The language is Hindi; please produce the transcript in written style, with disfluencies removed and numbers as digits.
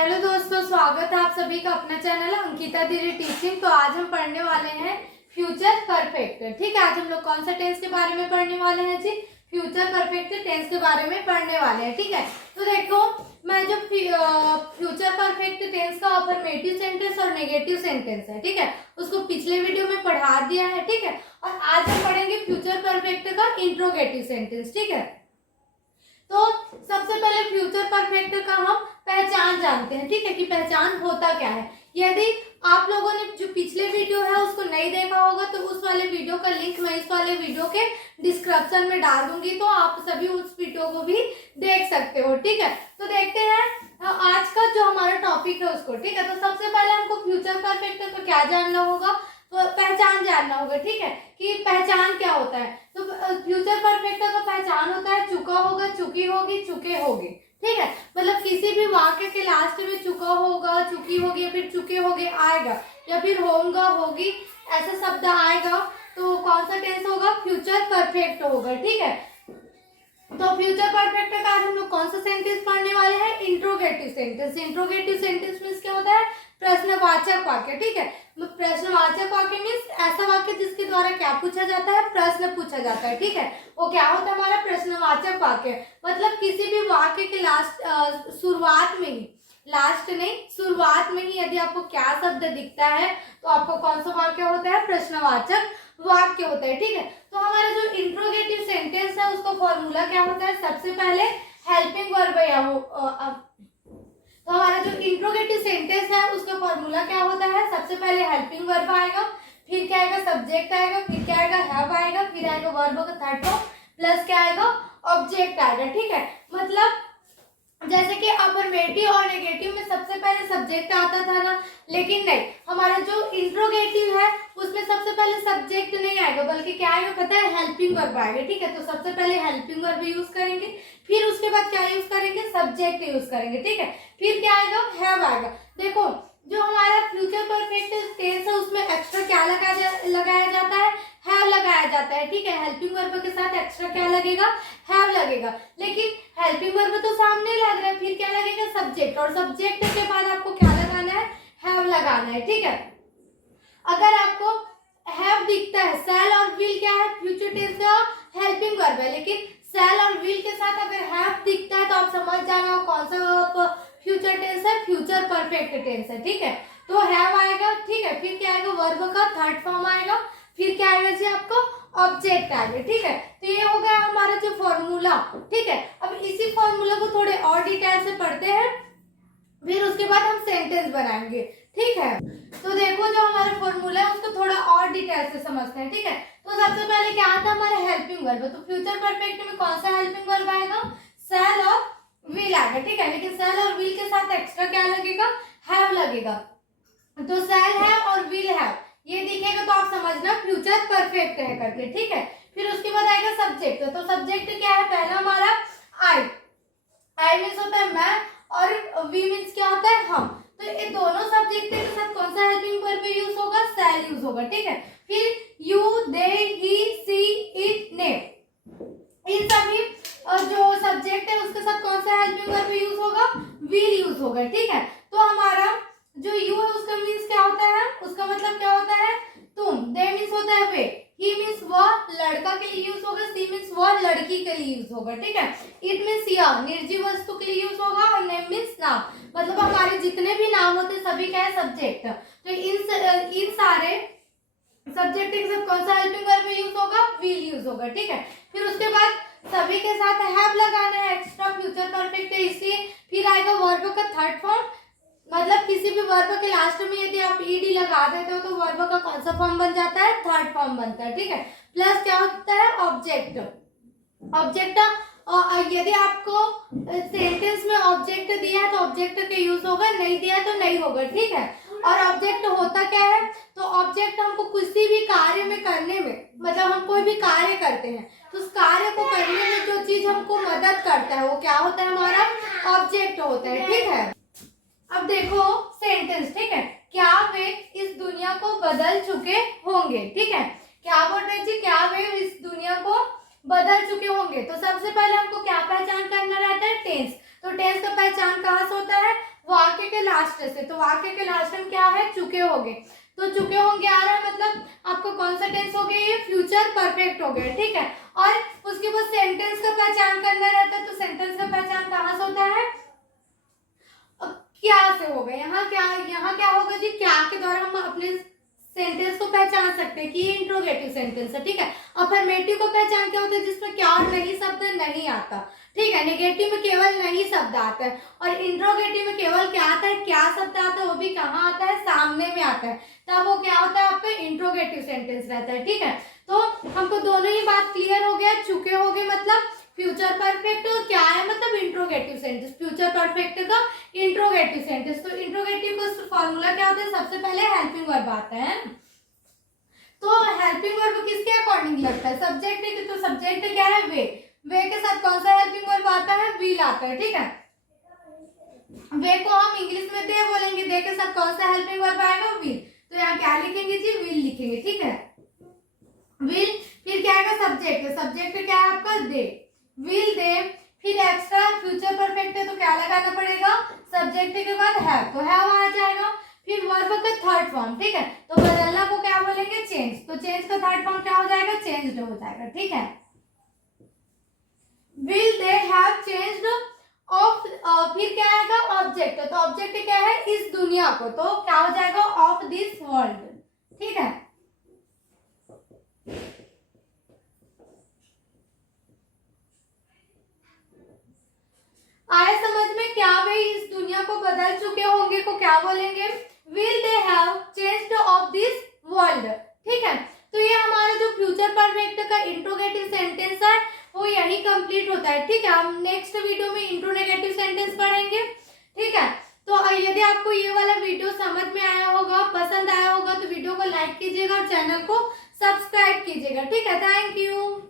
हेलो दोस्तों, स्वागत है आप सभी का अपना चैनल अंकिता दीदी टीचिंग। तो आज हम पढ़ने वाले हैं फ्यूचर परफेक्ट। ठीक है, आज हम लोग कौन सा टेंस के बारे में पढ़ने वाले हैं जी? फ्यूचर परफेक्ट टेंस के बारे में पढ़ने वाले हैं। ठीक है, तो देखो मैं जो फ्यूचर परफेक्ट टेंस का अफर्मेटिव सेंटेंस और नेगेटिव सेंटेंस है, ठीक है, उसको पिछले वीडियो में पढ़ा दिया है। ठीक है, और आज हम पढ़ेंगे फ्यूचर परफेक्ट का इंट्रोगेटिव सेंटेंस। ठीक है, तो सबसे पहले फ्यूचर परफेक्ट का हम पहचान जानते हैं। ठीक है, कि पहचान होता क्या है। यदि आप लोगों ने जो पिछले वीडियो है उसको नहीं देखा होगा तो उस वाले वीडियो का लिंक मैं इस वाले वीडियो के डिस्क्रिप्शन में डाल दूंगी, तो आप सभी उस वीडियो को भी देख सकते हो। ठीक है, तो देखते हैं आज का जो हमारा टॉपिक है उसको। ठीक है, तो सबसे पहले हमको फ्यूचर परफेक्ट का क्या जानना होगा? तो पहचान जानना होगा। ठीक है, कि पहचान क्या होता है। तो फ्यूचर परफेक्ट का पहचान होता है चुका होगा, चुकी होगी, चुके होगे। ठीक है, मतलब किसी भी वाक्य के लास्ट में चुका होगा, चुकी होगी या फिर चुके होगे आएगा, या फिर होगा, होगी ऐसा शब्द आएगा तो कौन सा टेंस होगा? फ्यूचर परफेक्ट होगा। ठीक है, तो फ्यूचर परफेक्ट का आज हम लोग कौन सा सेंटेंस पढ़ने वाले हैं? Interrogative sentence. Interrogative sentence means क्या होता है? प्रश्नवाचक वाक्य। ठीक है, प्रश्नवाचक वाक्य मीन्स ऐसा वाक्य जिसके द्वारा क्या पूछा जाता है? प्रश्न पूछा जाता है। ठीक है, वो क्या होता है? हमारा प्रश्नवाचक वाक्य। मतलब किसी भी वाक्य के लास्ट शुरुआत में ही, लास्ट नहीं शुरुआत में ही यदि आपको क्या शब्द दिखता है तो आपको कौन सा वाक्य होता है? प्रश्नवाचक वाक्य होता है। ठीक है, तो हमारा जो इंट्रोगेटिव सेंटेंस है उसका फॉर्मूला क्या होता है? सबसे पहले हेल्पिंग वर्ब या तो हमारा जो इंट्रोगेटिव सेंटेंस है उसका फॉर्मूला क्या होता है? सबसे पहले हेल्पिंग वर्ब आएगा, फिर क्या आएगा? सब्जेक्ट आएगा, फिर क्या आएगा? हैव आएगा, फिर आएगा वर्ब का थर्ड फॉर्म, प्लस क्या आएगा? ऑब्जेक्ट आएगा। ठीक है, मतलब जैसे कि अफर्मेटिव और नेगेटिव में सबसे पहले सब्जेक्ट आता था ना, लेकिन नहीं, हमारा जो इंट्रोगेटिव है उसमें सबसे पहले सब्जेक्ट नहीं आएगा, बल्कि क्या आएगा पता है? हेल्पिंग वर्ब आएगा। ठीक है, तो सबसे पहले हेल्पिंग वर्ब यूज करेंगे, फिर उसके बाद क्या यूज करेंगे? सब्जेक्ट यूज करेंगे। ठीक है, फिर क्या आएगा? हैव आएगा। देखो जो हमारा फ्यूचर परफेक्ट टेंस है उसमें एक्स्ट्रा क्या लगाया जाता है? हैव लगाया जाता है। ठीक है, हेल्पिंग वर्ब के साथ एक्स्ट्रा क्या लगेगा? हैव लगेगा। लेकिन हेल्पिंग वर्ब तो सामने लग रहा है, फिर क्या लगेगा? सब्जेक्ट, और सब्जेक्ट के बाद आपको क्या लगाना है? हैव लगाना है। ठीक है, अगर आपको हैव दिखता है, सेल और विल क्या है? फ्यूचर टेंस का हेल्पिंग वर्ब है, लेकिन सेल और विल के साथ अगर हैव दिखता है तो आप समझ जाना कौन सा फ्यूचर टेंस है? फ्यूचर परफेक्ट टेंस है। ठीक है, तो हैव आएगा। ठीक है, फिर क्या आएगा? वर्ब का थर्ड फॉर्म आएगा, फिर क्या आएगा जी? आपको ऑब्जेक्ट आएगा। ठीक है, तो ये हो गया हमारा जो फॉर्मूला। ठीक है, अब इसी फॉर्मूला को थोड़े और डिटेल से पढ़ते हैं, फिर उसके बाद हम सेंटेंस बनाएंगे। ठीक है, तो देखो जो हमारा फॉर्मूला है उसको थोड़ा और डिटेल से समझते हैं। ठीक है, तो सबसे पहले क्या आता है? हमारा हेल्पिंग वर्ब। तो फ्यूचर परफेक्ट में कौन सा हेल्पिंग वर्ब आएगा? सेल और विल आएगा। ठीक है, लेकिन सेल और विल के साथ एक्स्ट्रा क्या लगेगा? हैव लगेगा। तो सेल हैव और विल हैव ये दिखेगा तो आप समझना फ्यूचर परफेक्ट है करके। ठीक है, फिर उसके बाद आएगा सब्जेक्ट। तो सब्जेक्ट क्या है? पहला हमारा आई। आई मीन्स होता है मैं, और वी मीन्स क्या होता है? हम। तो ये दोनों सब्जेक्ट के साथ कौन सा हेल्पिंग वर्ब यूज होगा? सेल यूज होगा। ठीक है, फिर you, they, he, C, it, ने, इन सभी जो सब्जेक्ट है उसके साथ कौन सा हेल्पिंग वर्ब यूज होगा? विल यूज होगा। ठीक है, तो हमारा जो यू है उसका मीन्स क्या होता है? उसका मतलब क्या होता है? तुम। दे मीन्स होता है वे, ही मीन्स वह लड़का के लिए यूज होगा, सी मीन्स वह लड़की के लिए यूज होगा। ठीक है, इट मीन्स यह निर्जीव वस्तु के लिए यूज होगा, और नेम मीन्स नाम, मतलब हमारे जितने भी नाम होते हैं सभी क्या है? सब्जेक्ट। तो इन सारे सब्जेक्ट के साथ कौन सा हेल्पिंग वर्ब यूज होगा? विल यूज होगा। ठीक है, फिर उसके बाद सभी के साथ हैव लगाना है, एक्स्ट्रा फ्यूचर परफेक्ट है इसलिए। फिर आएगा वर्ब का थर्ड फॉर्म, मतलब किसी भी वर्ब के लास्ट में यदि आप ईडी लगा देते हो तो वर्ब का कौन सा फॉर्म बन जाता है? थर्ड फॉर्म बनता है। ठीक है, प्लस क्या होता है? ऑब्जेक्ट। ऑब्जेक्ट यदि आपको सेंटेंस में ऑब्जेक्ट दिया है तो ऑब्जेक्ट के यूज होगा, नहीं दिया है तो नहीं होगा। ठीक है, और ऑब्जेक्ट होता क्या है? तो ऑब्जेक्ट हमको किसी भी कार्य में करने में, मतलब हम कोई भी कार्य करते हैं तो उस कार्य को करने में जो चीज हमको मदद करता है वो क्या होता है? हमारा ऑब्जेक्ट होता है। ठीक है, अब देखो सेंटेंस। ठीक है, क्या वे इस दुनिया को बदल चुके होंगे? ठीक है, क्या बोल रहे जी? क्या वे इस दुनिया को बदल चुके होंगे। तो सबसे पहले हमको क्या पहचान करना रहता है? टेंस। तो टेंस का पहचान कहाँ से होता है? वाक्य के लास्ट से, तो वाक्य के लास्ट में क्या है, चुके होंगे, तो चुके होंगे आ रहा है, मतलब आपको कौन सा टेंस हो गया, ये फ्यूचर परफेक्ट हो गया, ठीक है। और उसके बाद सेंटेंस का पहचान करना रहता है, तो सेंटेंस का पहचान कहाँ से होता है, क्या से होगा, यहाँ क्या होगा जी, क्या के द्वारा हम अपने सेंटेंस को पहचान सकते हैं कि ये इंट्रोगेटिव सेंटेंस है, ठीक है। अफर्मेटिव को पहचान क्या होता है, जिसमें क्या और नहीं शब्द नहीं आता, ठीक है। नेगेटिव में केवल नहीं शब्द आता है, और इंट्रोगेटिव में केवल क्या आता है, क्या शब्द आता है, वो भी कहाँ आता है, सामने में आता है, तब वो क्या होता है, आपका इंट्रोगेटिव सेंटेंस रहता है, ठीक है। तो हमको दोनों ही बात क्लियर हो गया, चुके हो गए मतलब फ्यूचर परफेक्ट, और क्या है मतलब इंट्रोगेटिव सेंटेंस, फ्यूचर परफेक्ट का इंट्रोगेटिव सेंटेंस। तो इंट्रोगेटिव का फॉर्मूला क्या होता है, सबसे पहले हेल्पिंग वर्ब आता है, तो हेल्पिंग वर्ब किसके अकॉर्डिंग लगता है, सब्जेक्ट है, तो सब्जेक्ट क्या है, वे के साथ कौन सा हेल्पिंग वर्ब आता है, विल आता है, ठीक है। वे को हम इंग्लिश में दे बोलेंगे, दे के साथ कौन सा हेल्पिंग वर्ब आएगा, विल, तो यहाँ क्या लिखेंगे जी, विल लिखेंगे, ठीक है। विल, फिर क्या आएगा, सब्जेक्ट, सब्जेक्ट क्या है आपका, दे, विल दे, फिर एक्स्ट्रा फ्यूचर परफेक्ट है तो क्या लगाना पड़ेगा, सब्जेक्ट के बाद हैव, तो हैव आ जाएगा। फिर वर्ब का थर्ड फॉर्म, ठीक है, तो बदलना को क्या बोलेंगे, चेंज, तो चेंज का थर्ड फॉर्म क्या हो जाएगा, चेंज्ड हो जाएगा, ठीक है। Will they have changed of, फिर क्या आएगा, ऑब्जेक्ट, तो ऑब्जेक्ट क्या है, इस दुनिया को, तो क्या हो जाएगा, ऑफ दिस वर्ल्ड, ठीक है। आए समझ में, क्या वे इस दुनिया को बदल चुके होंगे को क्या बोलेंगे, will they have changed of this world, ठीक है। तो ये हमारा जो फ्यूचर परफेक्ट का इंट्रोगेटिव सेंटेंस है वो यही कंप्लीट होता है, ठीक है। हम नेक्स्ट वीडियो में इंट्रोगेटिव सेंटेंस पढ़ेंगे, ठीक है। तो यदि आपको ये वाला वीडियो समझ में आया होगा, पसंद आया होगा, तो वीडियो को लाइक कीजिएगा और चैनल को सब्सक्राइब कीजिएगा, ठीक है। Thank you.